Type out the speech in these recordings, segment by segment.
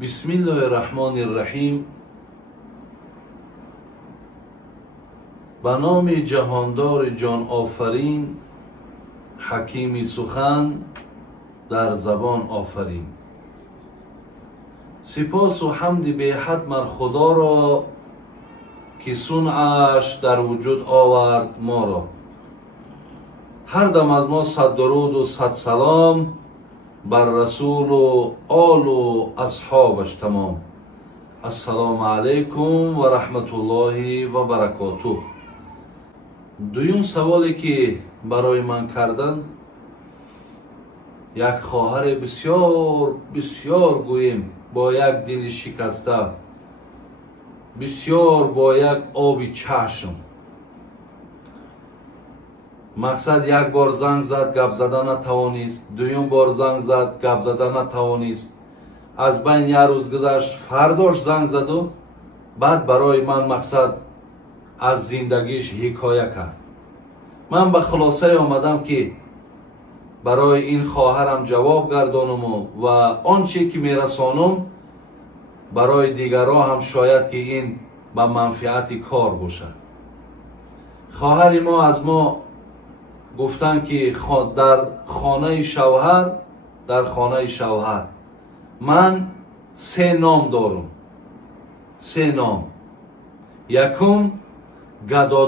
بسم الله الرحمن الرحیم. به نام جهاندار جان آفرین، حکیم سخن در زبان آفرین. سپاس و حمد به حد مر خدا را که صنعش در وجود آورد ما را. هر دم از ما صد درود و صد سلام بر رسول و آل و اصحابش تمام. السلام علیکم و رحمت الله و برکاته. دویم سوالی که برای من کردن، یک خواهر بسیار گویم با یک دل شکسته، بسیار با یک آبی چشم. مقصد یک بار زنگ زد گپ زدن نتوانست، دویم بار زنگ زد گپ زدن نتوانست. از بین یک روز گذشت، فرداش زنگ زد و بعد برای من مقصد از زندگیش حکایه کرد. من به خلاصه آمدم که برای این خواهرم جواب گردانم و آنچه که میرسانم برای دیگرها هم شاید که این به منفعت کار باشد. خواهر ما از ما گفتن که در خانه شوهر من 3 نام دارم. 3 نام. یکم گدا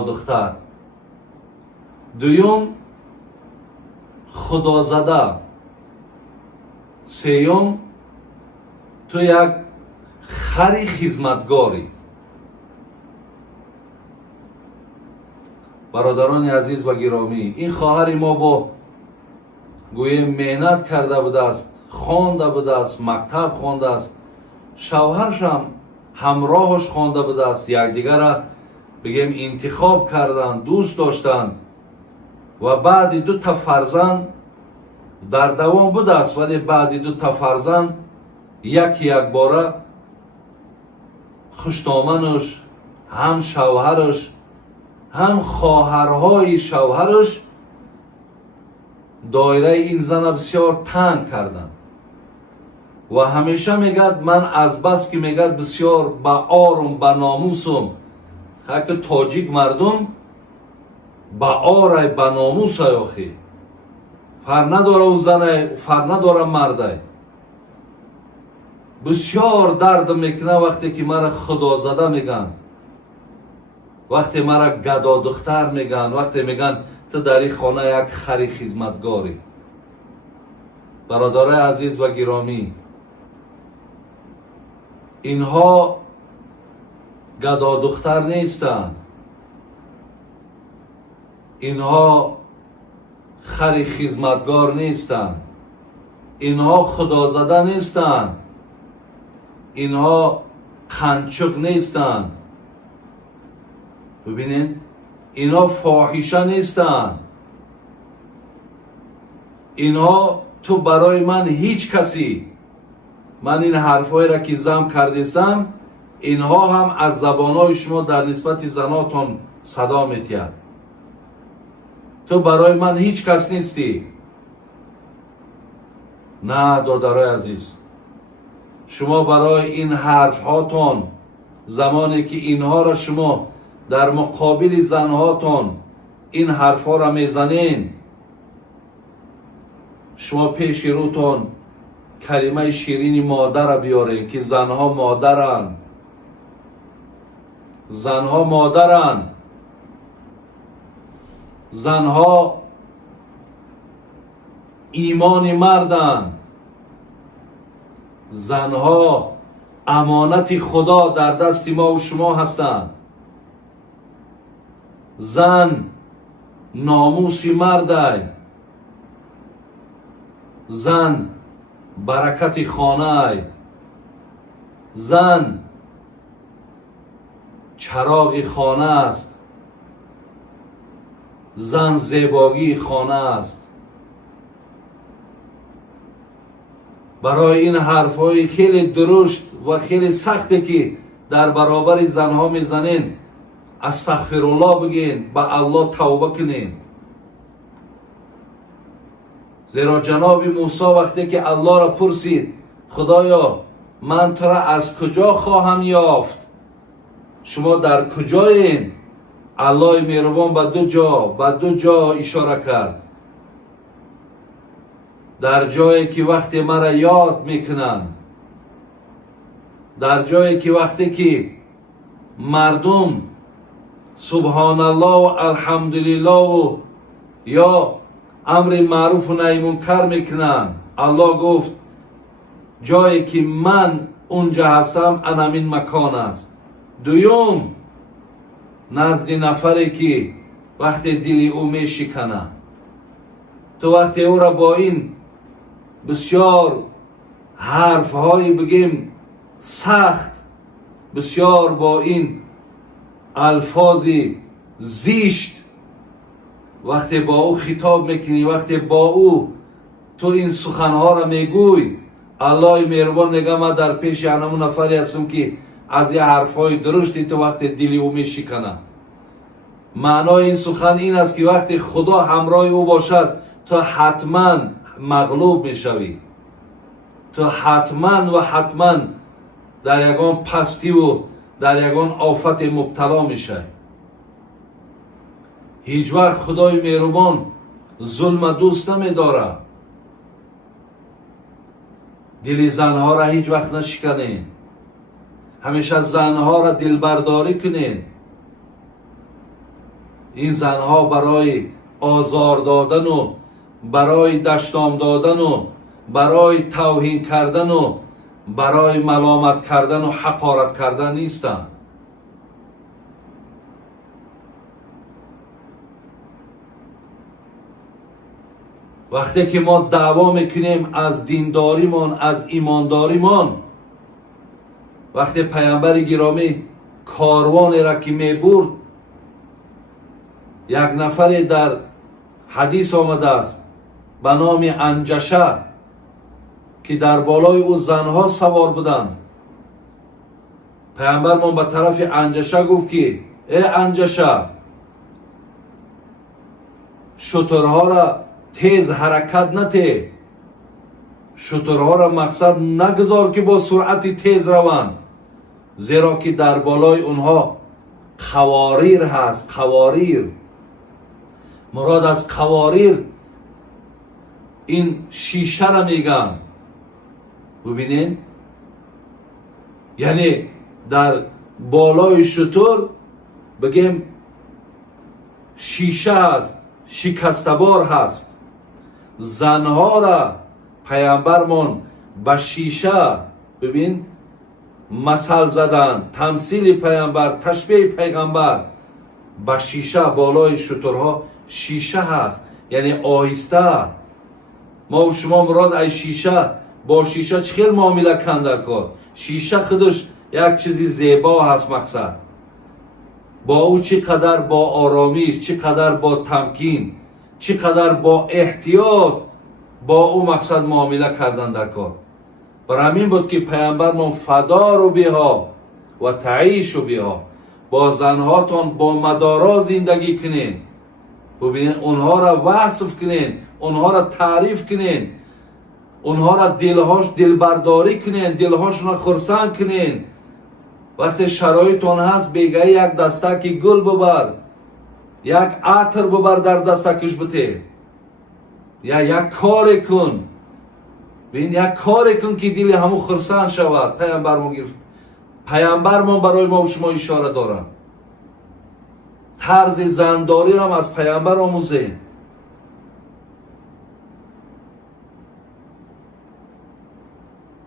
دختر، دویم خدازده، سیوم تو یک خری خدمتگاری. برادران عزیز و گرامی، این خواهر ما با گویم مهنت کرده بوده است، خوانده بوده است، مکتب خوانده است، شوهرش هم همراهش خوانده بوده است، یکدیگر را بگیم انتخاب کردند، دوست داشتند و بعد 2 تا فرزند در دوام بوده است. ولی بعد 2 تا فرزند یک باره خوشتامنش، هم شوهرش هم خواهرهای شوهرش دایره این زن بسیار تنگ کردن و همیشه میگد من از بس که میگد بسیار با آرم با ناموسم، که تاجیک مردم با آره با ناموس آخی فر نداره و زنه فر نداره مرده. بسیار درد میکنه وقتی که مرا خدا زده میگن، وقتی مرا گدا دختر میگن، وقتی میگن تو در این خانه یک خری خدمتگاری. برادرای عزیز و گرامی، اینها گدا دختر نیستند، اینها خری خدمتگار نیستند، اینها خدا زده نیستند، اینها قنچق نیستند. ببینین، اینا فاحشه نیستن. اینها تو برای من هیچ کسی، من این حرفایی را که زم کردیسم اینها هم از زبانهای شما در نسبت زناتون صدا میتید. تو برای من هیچ کس نیستی. نه دادرای عزیز، شما برای این حرف هاتون، زمانی که اینها را شما در مقابل زنهاتون این حرفا را میزنین، شما پیش روتون کلمه شیرین مادر را بیارین که زنها مادرن. زنها مادرن، زنها ایمان مردن، زنها امانت خدا در دست ما و شما هستند. زن ناموس مرده، زن برکت خانه، زن چراغ خانه است، زن زیبایی خانه است. برای این حرفای خیلی درشت و خیلی سخته که در برابر زنها میزنین، استغفرالله بگین، با الله توبه کنین. زیرا جناب موسی وقتی که الله را پرسید خدایا من تو را از کجا خواهم یافت، شما در کجایین؟ الله مهربان به دو جا اشاره کرد. در جایی که وقتی مرا یاد میکنند، در جایی که وقتی که مردم سبحان الله و الحمدلله و یا امر معروف و نهی منکر میکنند، الله گفت جایی که من اونجا هستم انمین مکان است. دوم نزد نفری که وقتی دلی او میشکنه، تو وقتی او را با این بسیار حرف های بگیم سخت، بسیار با این الفاظ زیشت وقتی با او خطاب میکنی، وقتی با او تو این سخنها را میگوی، الله مهربان نگه ما در پیش همون نفری هستم که از یه حرفهای درشتی تو وقتی دلی او میشکنه. معنای این سخن این است که وقتی خدا همراه او باشد تو حتما مغلوب میشوی، تو حتما در یگان پستی و در یگان آفت مبتلا میشه. هیچ وقت خدای مهربان ظلم دوست نمیداره. دل زنها را هیچ وقت نشکنین، همیشه زنها را دلبرداری کنین. این زنها برای آزار دادن و برای دشنام دادن و برای توهین کردن و برای ملامت کردن و حقارت کردن نیستند. وقتی که ما دعوا میکنیم از دینداریمان، از ایمانداریمان، وقتی پیامبر گرامی کاروان را که میبرد، یک نفری در حدیث آمده است به نام انجشه که در بالای او زنها سوار بودند. پیامبر من به طرف انجشه گفت که ای انجشه، شترها را تیز حرکت نته، شترها را مقصد نگذار که با سرعت تیز روند، زیرا که در بالای اونها قواریر هست. قواریر مراد از قواریر این شیشه را میگن. ببینین، یعنی در بالای شتر بگیم شیشه هست، شکستبار هست. زنها را پیامبرمون به شیشه ببین مثل زدن، تمثیل پیامبر، تشبیه پیغمبر به شیشه. بالای شترها شیشه هست، یعنی آهسته. ما و شما مراد ای شیشه، با شیشه چخیل معامله کن در کار. شیشه خودش یک چیزی زیبا هست. مقصد با او چقدر با آرامیش، چقدر با تمکین، چقدر با احتیاط با او مقصد معامله کردن در کار. بر همین بود که پیامبر من فدار بها و تعیش بها، با زنهاتون با مدارا زندگی کنین. ببینین اونها را وصف کنین، اونها را تعریف کنین، اونها را دلبرداری کنین، دلهاشون را خرسند کنین. وقتی شرایطون هست بگه یک دستک گل ببر، یک عطر ببر در دستکش بته، یا یک کار کن. ببین یک کار کن که دل همو خرسند شود. پیامبرمون گرفت، پیامبرمون برای ما و شما اشاره دارن. طرز زنداری را هم از پیامبر آموزه.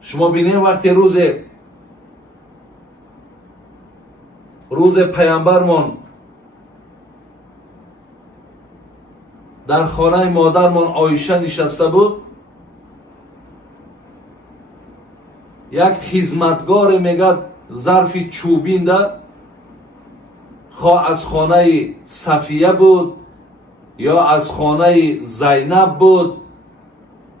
شما بینید وقتی روز پیامبرمون در خانه مادرمون عایشه نشسته بود، یک خدمتگار میگه ظرف چوبین ده، خواه از خانه صفیه بود یا از خانه زینب بود.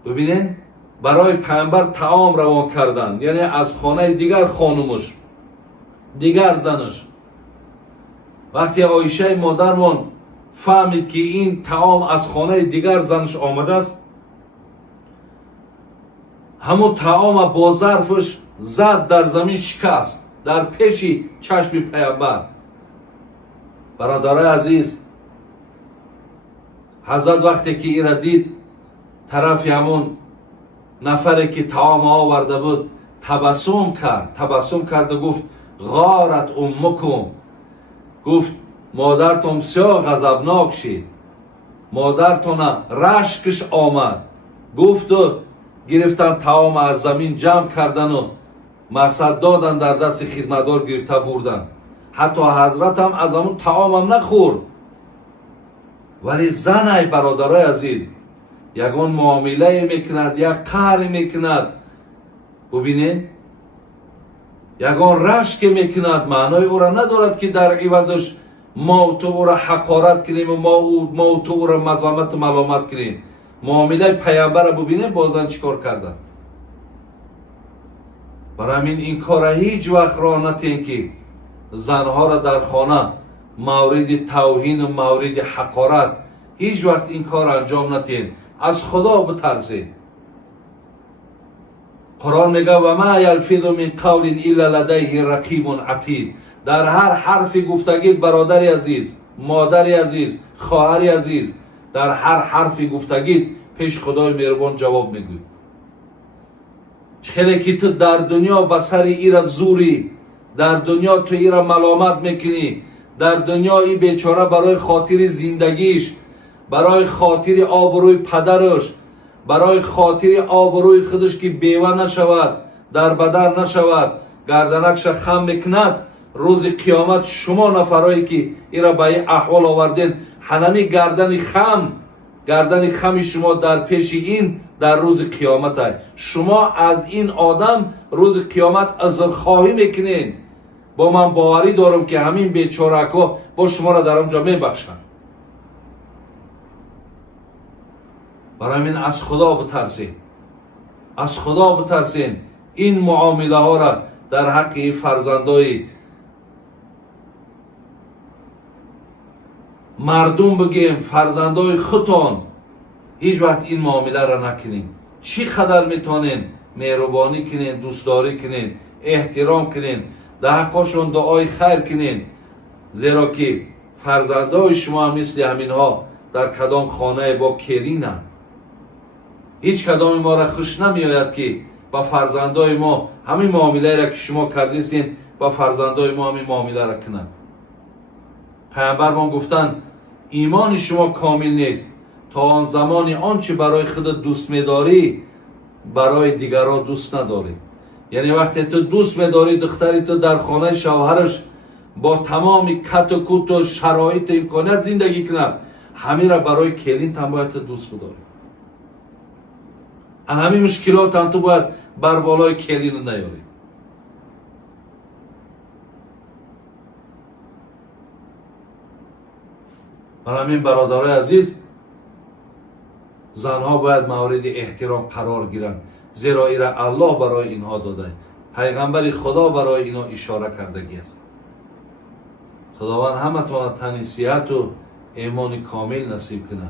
ببینین برای پیامبر طعام روان کردن، یعنی از خانه دیگر خانومش، دیگر زنش. وقتی عایشه مادرمون فهمید که این طعام از خانه دیگر زنش آمده است، همون طعام با ظرفش زد در زمین شکست در پیش چشم پیامبر. برادرای عزیز، حضرت وقتی که ایرا دید طرف همون نفری که طعام آورده بود تبسم کرد و گفت غارت امکم، گفت مادرتون بسیار غضبناک شد، مادرتون رشکش آمد. گفت و گرفتن طعام از زمین جمع کردن و مقصد دادن در دست خدمتگار گرفته بردن. حتی حضرت هم از همون طعام هم نخورد. ولی زن ای برادرای عزیز یگان معامله میکند، یک قهر میکند، ببینید یگان رشک میکند، معنای او را ندارد که در عوضش ما و تو او را حقارت کنیم و ما و تو او را مزامت و ملامت کنیم. معامله پیامبر را ببینید بازن چیکار کردن. برای همین این کار هیچ وقت راه نتین که زنها را در خانه مورد توهین و مورد حقارت هیچ وقت این کار انجام نتین. از خدا بترسید. قرآن میگه و ما یلفظ من قول الا لدیه رقیب عتید. در هر حرفی گفتگید برادری عزیز، مادری عزیز، خواهری عزیز، در هر حرفی گفتگید پیش خدای مهربان جواب میگوی. چخیلی که تو در دنیا بسر ایرا زوری، در دنیا تو ایرا ملامت میکنی، در دنیا ای بیچاره برای خاطر زندگیش، برای خاطر آبروی پدرش، برای خاطر آبروی خودش که بیوه نشود، در بدر نشود، گردنکش خم میکند. روز قیامت شما نفرایی که ایرا به این احوال آوردین، هنمی گردن خم شما در پیش این در روز قیامت های. شما از این آدم روز قیامت عذرخواهی میکنین. با من باوری دارم که همین بیچاره‌ها با شما را در اونجا میبخشن. برای من از خدا بترسین، از خدا بترسین. این معامله ها را در حق فرزندای مردم بگیم، فرزندای خودتان هیچ وقت این معامله را نکنین. چی قدر میتونین مهربانی کنین، دوستداری کنین، احترام کنین، در حقشون دعای خیر کنین. زیرا که فرزندای شما مثل همین ها در کدام خانه با کلینن. هیچ کدام ما را خوش نمی آید که با فرزندای ما همین معامله را که شما کردین با فرزندای ما همین معامله را کنن. پیامبر ما گفتن ایمان شما کامل نیست تا آن زمانی آنچه برای خودت دوست می‌داری برای دیگران دوست نداری. یعنی وقتی تو دوست می‌داری دختری تو در خانه شوهرش با تمام کت و کوت و شرایط امکانات زندگی کنه، همین را برای کلین هم باید دوست بداری. همین مشکلات هم تو باید بر بالای کلین نیاری. برای همین برادرای عزیز، زنها باید مورد احترام قرار گیرند، زیرا ایرا الله برای اینها داده، پیغمبر خدا برای اینها اشاره کردگی است. خداوند همتان تن صحت و ایمان کامل نصیب کنه.